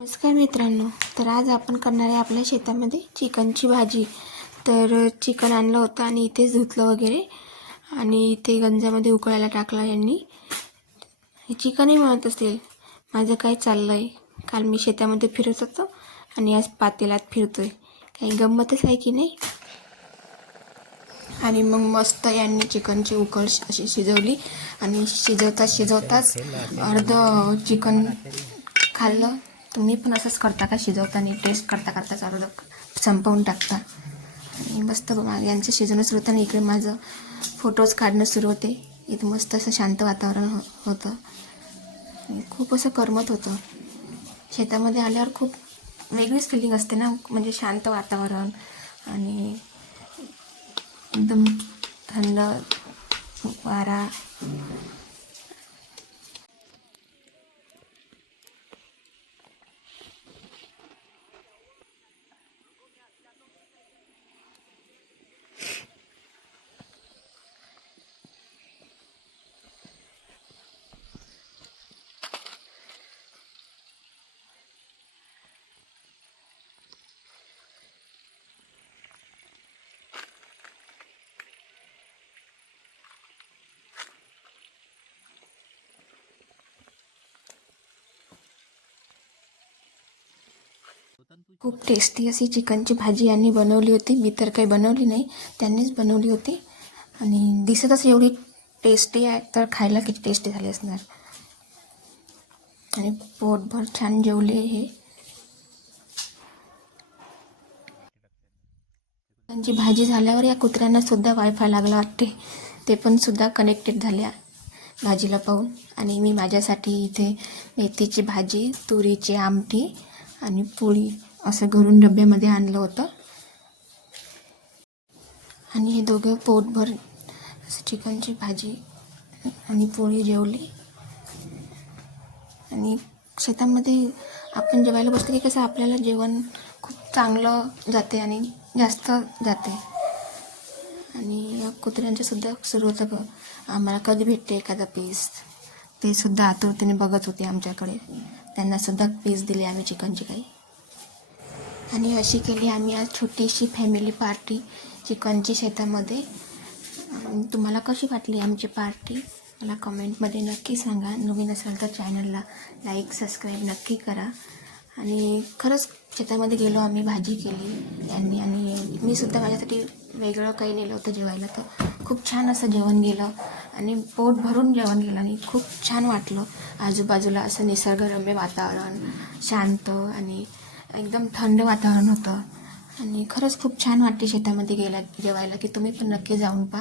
नमस्कार मित्रांनो तर आज आपण करणार आहे आपल्या शेतामध्ये चिकनची भाजी. तर चिकन आणलं होतं आणि इथेच धुतलं वगैरे. आणि इथे गंजामध्ये उकळायला टाकला यांनी. हे चिकनही म्हणत असेल माझं काय चाललं आहे काल मी शेतामध्ये फिरत होतो आणि आज पातेलात फिरतोय. काही गंमतच आहे की नाही? आणि मग मस्त यांनी चिकनची उकळ अशी शिजवली आणि शिजवता शिजवताच अर्ध चिकन खाल्लं. तुम्ही पण असंच करता का? शिजवताना टेस्ट करता करता चालू संपवून टाकता. आणि मस्त मा- यांचं शिजवणं सुरू होतं आणि इकडे माझं फोटोज काढणं सुरू होते. इथं मस्त असं शांत वातावरण हो होतं. आणि खूप असं करमत होतं. शेतामध्ये आल्यावर खूप वेगळीच फिलिंग असते ना म्हणजे शांत वातावरण आणि एकदम थंड वारा. खूप टेस्टी अशी चिकनची भाजी यांनी बनवली होती. मी तर काही बनवली नाही. त्यांनीच बनवली होती. आणि दिसतच एवढी टेस्टी आहे तर खायला किती टेस्टी झाली असणार. आणि पोटभर छान जेवले हे. त्यांची भाजी झाल्यावर या कुत्र्यांना सुद्धा वायफाय लागला वाटते. ते पण सुद्धा कनेक्टेड झाल्या भाजीला पाहून. आणि मी माझ्यासाठी इथे मेथीची भाजी तुरीची आमटी आणि पोळी असं घरून डब्यामध्ये आणलं होतं. आणि हे दोघं पोटभर असं चिकनची भाजी आणि पोळी जेवली. आणि शेतामध्ये आपण जेवायला बसतो की कसं आपल्याला जेवण खूप चांगलं जाते आणि जास्त जाते. आणि या कुत्र्यांचंसुद्धा सुरू होतं आम्हाला कधी भेटते एखादा पीस ते सुद्धा आतुरतेने बघत होते आमच्याकडे. त्यांनासुद्धा पीस दिले आम्ही चिकनची काही. आणि अशी केली आम्ही आज छोटीशी फॅमिली पार्टी चिकनची शेतामध्ये. तुम्हाला कशी वाटली आमची पार्टी मला कमेंटमध्ये नक्की सांगा. नवीन असाल तर चॅनलला लाईक सबस्क्राईब नक्की करा. आणि खरंच शेतामध्ये गेलो आम्ही भाजी केली यांनी आणि मी सुद्धा माझ्यासाठी वेगळं काही नेलं होतं जेवायला. तर खूप छान असं जेवण गेलं आणि पोट भरून जेवण गेलं आणि खूप छान वाटलं. आजूबाजूला असं निसर्गरम्य वातावरण शांत आणि एकदम थंड वातावरण होतं. आणि खरंच खूप छान वाटते शेतामध्ये गेला जेवायला की तुम्ही पण नक्की जाऊन पहा.